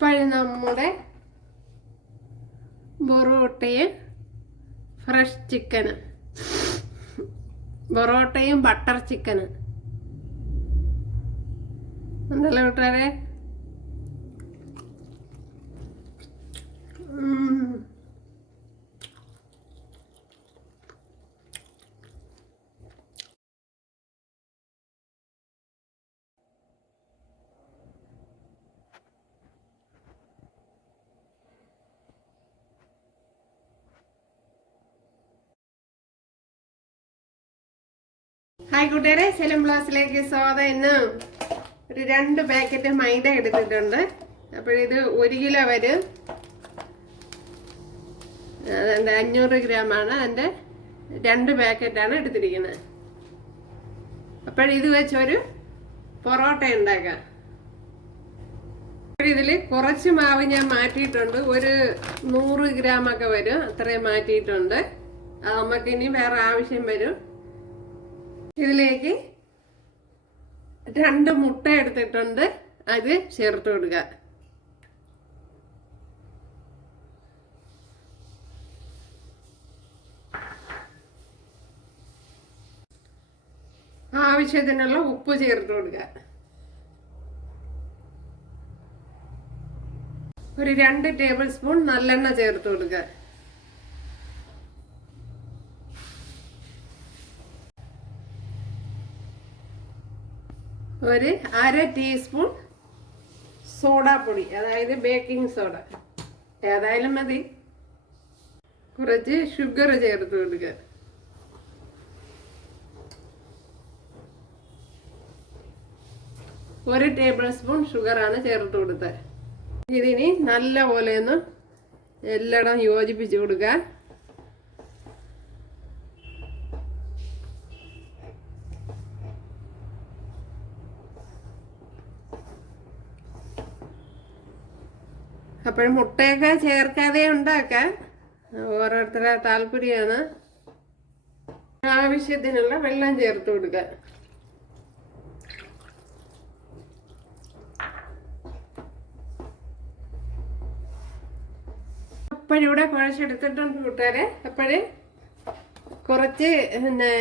അപ്പോഴും നമ്മുടെ ബൊറോട്ടയും ഫ്രഷ് ചിക്കന് ബൊറോട്ടയും ബട്ടർ ചിക്കന് എന്തല്ല കൂട്ടുകാരെ ഹായ് കൂട്ടുകാരെ സെലം ബ്ലാസിലേക്ക് സ്വാഗതം. ഇന്ന് ഒരു രണ്ട് പാക്കറ്റ് മൈദ എടുത്തിട്ടുണ്ട്. അപ്പോഴിത് ഒരു കിലോ വരും. അതുകൊണ്ട് അഞ്ഞൂറ് ഗ്രാമാണ്. അതിന്റെ രണ്ട് പാക്കറ്റാണ് എടുത്തിരിക്കുന്നത്. അപ്പോഴിത് വെച്ചൊരു പൊറോട്ട ഉണ്ടാക്കാം. ഇതിൽ കുറച്ച് മാവ് ഞാൻ മാറ്റിയിട്ടുണ്ട്. ഒരു നൂറ് ഗ്രാം ഒക്കെ വരും. അത്രയും മാറ്റിയിട്ടുണ്ട്. അത് നമുക്ക് ഇനി വേറെ ആവശ്യം വരും. ഇതിലേക്ക് രണ്ട് മുട്ട എടുത്തിട്ടുണ്ട്. അത് ചേർത്ത് കൊടുക്കുക ആവശ്യത്തിനുള്ള ഉപ്പ് ചേർത്ത് കൊടുക്കുക ഒരു രണ്ട് ടേബിൾ സ്പൂൺ നല്ലെണ്ണ ചേർത്ത് കൊടുക്കുക ഒരു അര ടീസ്പൂൺ സോഡാപ്പൊടി അതായത് ബേക്കിംഗ് സോഡ ഏതായാലും മതി. കുറച്ച് ഷുഗർ ചേർത്ത് കൊടുക്കുക ഒരു ടേബിൾ സ്പൂൺ ഷുഗറാണ് ചേർത്ത് കൊടുത്തത് ഇതിനി നല്ല പോലെ ഒന്ന് എല്ലാം യോജിപ്പിച്ച് കൊടുക്കുക. അപ്പോഴും മുട്ടയൊക്കെ ചേർക്കാതെ ഉണ്ടാക്കാം ഓരോരുത്തരുടെ താല്പര്യമാണ്. ആവശ്യത്തിനുള്ള വെള്ളം ചേർത്ത് കൊടുക്കുക അപ്പോഴിവിടെ കുഴച്ചെടുത്തിട്ടുണ്ട് കൂട്ടുകാരെ. അപ്പോഴേ കുറച്ച് പിന്നെ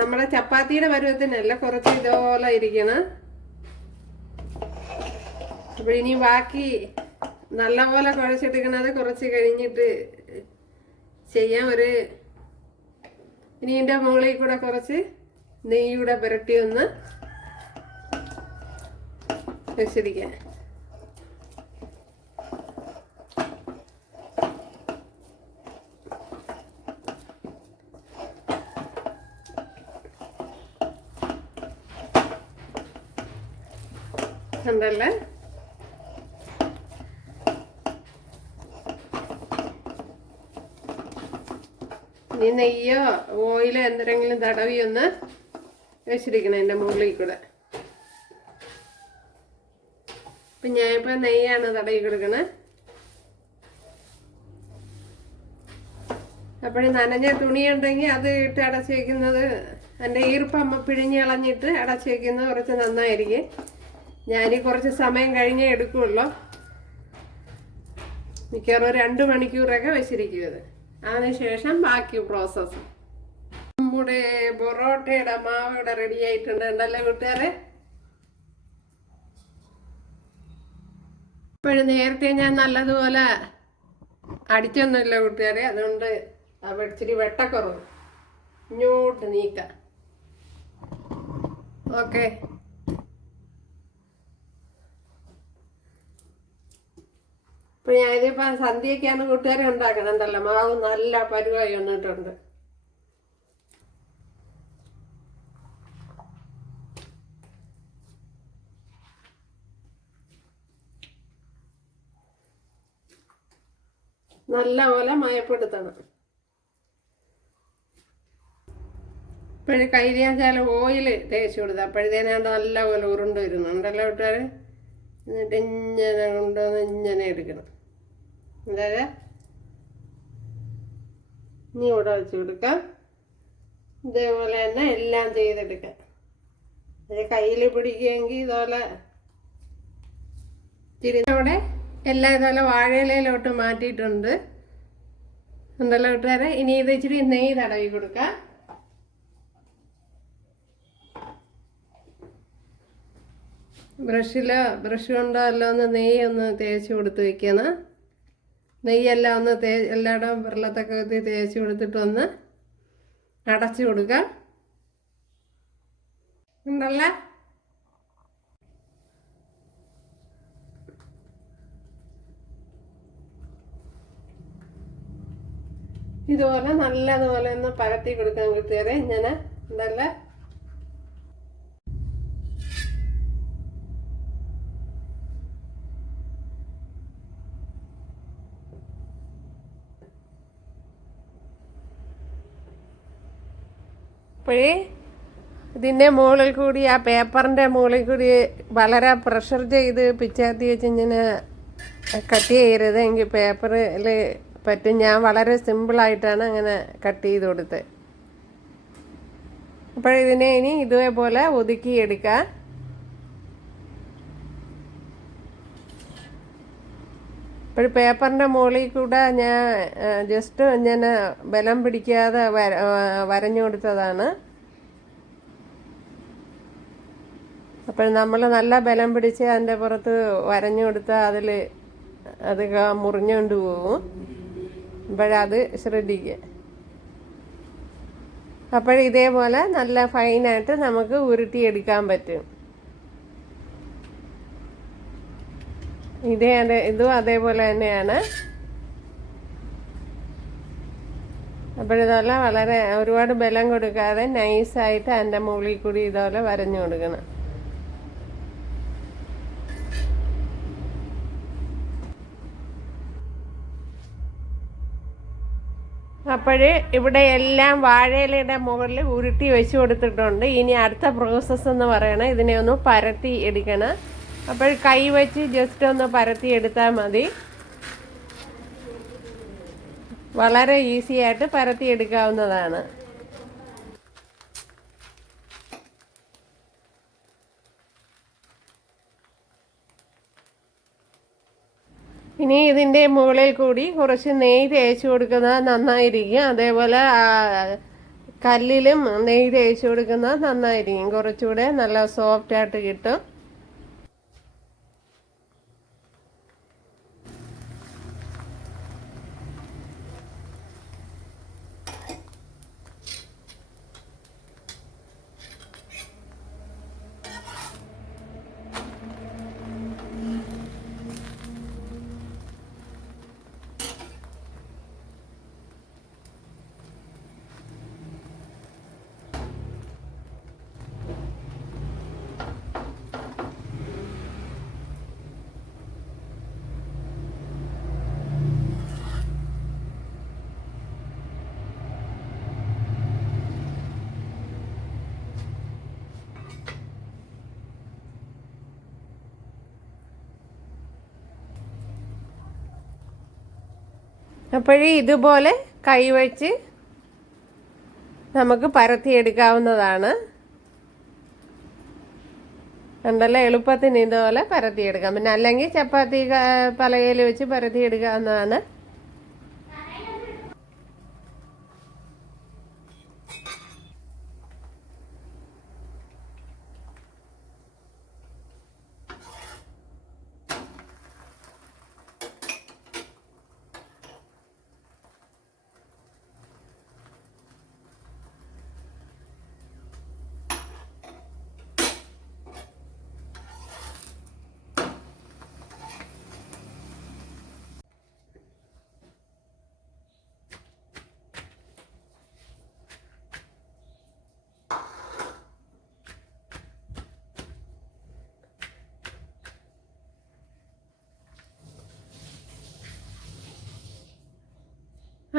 നമ്മുടെ ചപ്പാത്തിയുടെ പരുവത്തിനല്ല കുറച്ച് ഇതുപോലെ ഇരിക്കണം. അപ്പൊ ഇനി ബാക്കി നല്ലപോലെ കുഴച്ചെടുക്കണത് കുറച്ച് കഴിഞ്ഞിട്ട് ചെയ്യാം. ഒരു ഇനി എന്റെ മുകളിൽ കൂടെ കുറച്ച് നെയ്യൂടെ പുരട്ടി ഒന്ന് വെച്ചിരിക്കാം. കണ്ടല്ലേ? ഇനി നെയ്യോ ഓയിലോ എന്തെങ്കിലും തടവി ഒന്ന് വെച്ചിരിക്കണം എന്റെ മുകളിൽ കൂടെ. ഞാൻ ഞാനിപ്പോൾ നെയ്യാണ് തടവി കൊടുക്കണേ. അപ്പോഴും നനഞ്ഞ തുണിയുണ്ടെങ്കിൽ അത് ഇട്ട് അടച്ച് വെക്കുന്നത് എന്റെ ഈർപ്പമ്മ പിഴിഞ്ഞ് കളഞ്ഞിട്ട് അടച്ച് വെക്കുന്നത് കുറച്ച് നന്നായിരിക്കും. ഞാനീ കുറച്ച് സമയം കഴിഞ്ഞേ എടുക്കുള്ളൂ. മിക്കവാറും രണ്ട് മണിക്കൂറൊക്കെ വെച്ചിരിക്കും അത് അതിനുശേഷം ബാക്കി പ്രോസസ്സ് നമ്മുടെ പൊറോട്ടയുടെ മാവ് ഇവിടെ റെഡി ആയിട്ടുണ്ട്. ഉണ്ടല്ലേ കൂട്ടുകാരെ ഇപ്പോഴും നേരത്തെ ഞാൻ നല്ലതുപോലെ അടിച്ചൊന്നുമില്ല കൂട്ടുകാരെ അതുകൊണ്ട് അവിടെ ഇച്ചിരി വെട്ടക്കുറവ്. ഇങ്ങോട്ട് നീക്കാം. ഓക്കെ ഇപ്പൊ ഞാനിതിപ്പോ സന്ധ്യക്കാണ് കൂട്ടുകാരെ ഉണ്ടാക്കണുണ്ടല്ലോ മാവ് നല്ല പരുവായി വന്നിട്ടുണ്ട്. നല്ല പോലെ മയപ്പെടുത്തണം ഇപ്പോഴും കൈരിയാച്ചാൽ ഓയിൽ തേച്ച് കൊടുത്താൽ അപ്പോഴത്തേനാണ്ട് നല്ല പോലെ ഉരുണ്ട് വരുന്നുണ്ടല്ലോ കൂട്ടുകാരെ? എന്നിട്ട് ഇങ്ങനെ കൊണ്ടുവന്ന് ഇങ്ങനെ എടുക്കണം. അതായത് ഇനി ഇവിടെ വെച്ച് കൊടുക്കാം. ഇതേപോലെ തന്നെ എല്ലാം ചെയ്തെടുക്കാം. അത് കയ്യിൽ പിടിക്കുകയെങ്കിൽ ഇതുപോലെ തിരിഞ്ഞവിടെ എല്ലാം ഇതുപോലെ വാഴയിലയിലോട്ട് മാറ്റിയിട്ടുണ്ട്. ഉണ്ടല്ലോ കൂട്ടുകാരെ ഇനി ഇത് ഇച്ചിരി നെയ്യ് തടവി കൊടുക്കാം. ബ്രഷിലോ ബ്രഷ് കൊണ്ടോ എല്ലാം ഒന്ന് നെയ്യ് ഒന്ന് തേച്ച് കൊടുത്ത് വെക്കണം. നെയ്യെല്ലാം ഒന്ന് തേ എല്ലായിടവും വെള്ളത്തൊക്കെ കുത്തി തേച്ച് കൊടുത്തിട്ടൊന്ന് അടച്ചു കൊടുക്കാം. ഉണ്ടല്ല? ഇതുപോലെ നല്ലതുപോലെ ഒന്ന് പരത്തി കൊടുക്കാൻ കിട്ടിയാലേ ഇങ്ങനെ ഉണ്ടല്ലേ? അപ്പോഴേ ഇതിന്റെ മുകളിൽ കൂടി ആ പേപ്പറിന്റെ മുകളിൽ കൂടി വളരെ പ്രഷർ ചെയ്ത് പിച്ചാത്തി വെച്ച് ഇങ്ങനെ കട്ട് ചെയ്യരുത്. എങ്കിൽ പേപ്പറിൽ പറ്റും. ഞാൻ വളരെ സിമ്പിളായിട്ടാണ് അങ്ങനെ കട്ട് ചെയ്ത് കൊടുത്തത്. അപ്പോൾ ഇതിനെ ഇനി ഇതേപോലെ ഒതുക്കി ഇപ്പോൾ പേപ്പറിന്റെ മുകളിൽ കൂടെ ഞാൻ ജസ്റ്റ് ഞാൻ ബലം പിടിക്കാതെ വര വരഞ്ഞു കൊടുത്തതാണ്. അപ്പോൾ നമ്മൾ നല്ല ബലം പിടിച്ച് അതിന്റെ പുറത്ത് വരഞ്ഞു കൊടുത്താൽ അതിൽ അത് മുറിഞ്ഞുകൊണ്ട് പോകും അപ്പോഴത് ശ്രദ്ധിക്കുക. അപ്പോൾ ഇതേപോലെ നല്ല ഫൈനായിട്ട് നമുക്ക് ഉരുട്ടിയെടുക്കാൻ പറ്റും. ഇതേ അതെ ഇതും അതേപോലെ തന്നെയാണ്. അപ്പോഴിതെല്ലാം വളരെ ഒരുപാട് ബലം കൊടുക്കാതെ നൈസായിട്ട് അതിന്റെ മുകളിൽ കൂടി ഇതുപോലെ വരഞ്ഞു കൊടുക്കണം. അപ്പോഴ് ഇവിടെ എല്ലാം വാഴയിലയുടെ മുകളിൽ ഉരുട്ടി വെച്ച് കൊടുത്തിട്ടുണ്ട്. ഇനി അടുത്ത പ്രോസസ്സ് എന്ന് പറയണം. ഇതിനെ ഒന്ന് പരത്തി എടുക്കണം. അപ്പോൾ കൈ വെച്ച് ജസ്റ്റ് ഒന്ന് പരത്തി എടുത്താൽ മതി. വളരെ ഈസി ആയിട്ട് പരത്തി എടുക്കാവുന്നതാണ്. ഇനി ഇതിന്റെ മുകളിൽ കൂടി കുറച്ച് നെയ്യ് തേച്ച് കൊടുക്കുന്നത് നന്നായിരിക്കും. അതേപോലെ കല്ലിലും നെയ്യ് തേച്ച് കൊടുക്കുന്നത് നന്നായിരിക്കും. കുറച്ചുകൂടെ നല്ല സോഫ്റ്റ് ആയിട്ട് കിട്ടും. അപ്പോഴേ ഇതുപോലെ കൈവച്ച് നമുക്ക് പരത്തിയെടുക്കാവുന്നതാണ്. ഉണ്ടല്ലോ എളുപ്പത്തിന് ഇതുപോലെ പരത്തിയെടുക്കാം. പിന്നെ അല്ലെങ്കിൽ ചപ്പാത്തി പലകയിൽ വെച്ച് പരത്തിയെടുക്കാവുന്നതാണ്.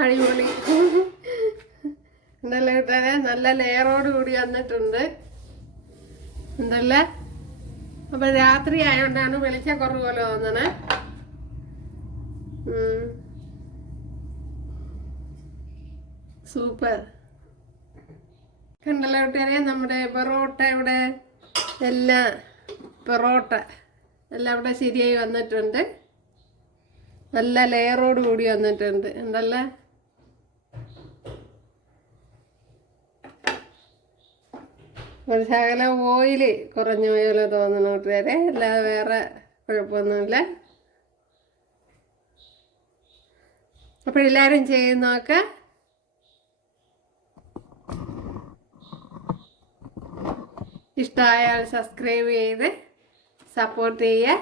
അടിപൊളി. എന്തല്ല കൂട്ടുകാരെ? നല്ല ലെയറോട് കൂടി വന്നിട്ടുണ്ട്. എന്തല്ല അപ്പൊ രാത്രി ആയതുകൊണ്ടാണ് വെളിച്ചം കുറവ് പോലെ തോന്നണേ സൂപ്പർ. കണ്ടല്ലോ കൂട്ടുകാരെ? നമ്മുടെ പൊറോട്ട ഇവിടെ എല്ലാം പൊറോട്ട എല്ലാം ഇവിടെ ശരിയായി വന്നിട്ടുണ്ട്. നല്ല ലെയറോട് കൂടി വന്നിട്ടുണ്ട്. ഉണ്ടല്ലേ? ഒരു ശകലം ഓയിൽ കുറഞ്ഞ പോലെ തോന്നുന്നു കൂട്ടുകാരെ അല്ലാതെ വേറെ കുഴപ്പമൊന്നുമില്ല. അപ്പോൾ ചെയ്ത് നോക്ക. ഇഷ്ടമായാൽ സബ്സ്ക്രൈബ് ചെയ്ത് സപ്പോർട്ട് ചെയ്യുക.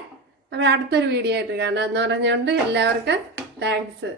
അപ്പോൾ അടുത്തൊരു വീഡിയോ ആയിട്ട് കാണാം എന്ന് പറഞ്ഞുകൊണ്ട് എല്ലാവർക്കും താങ്ക്സ്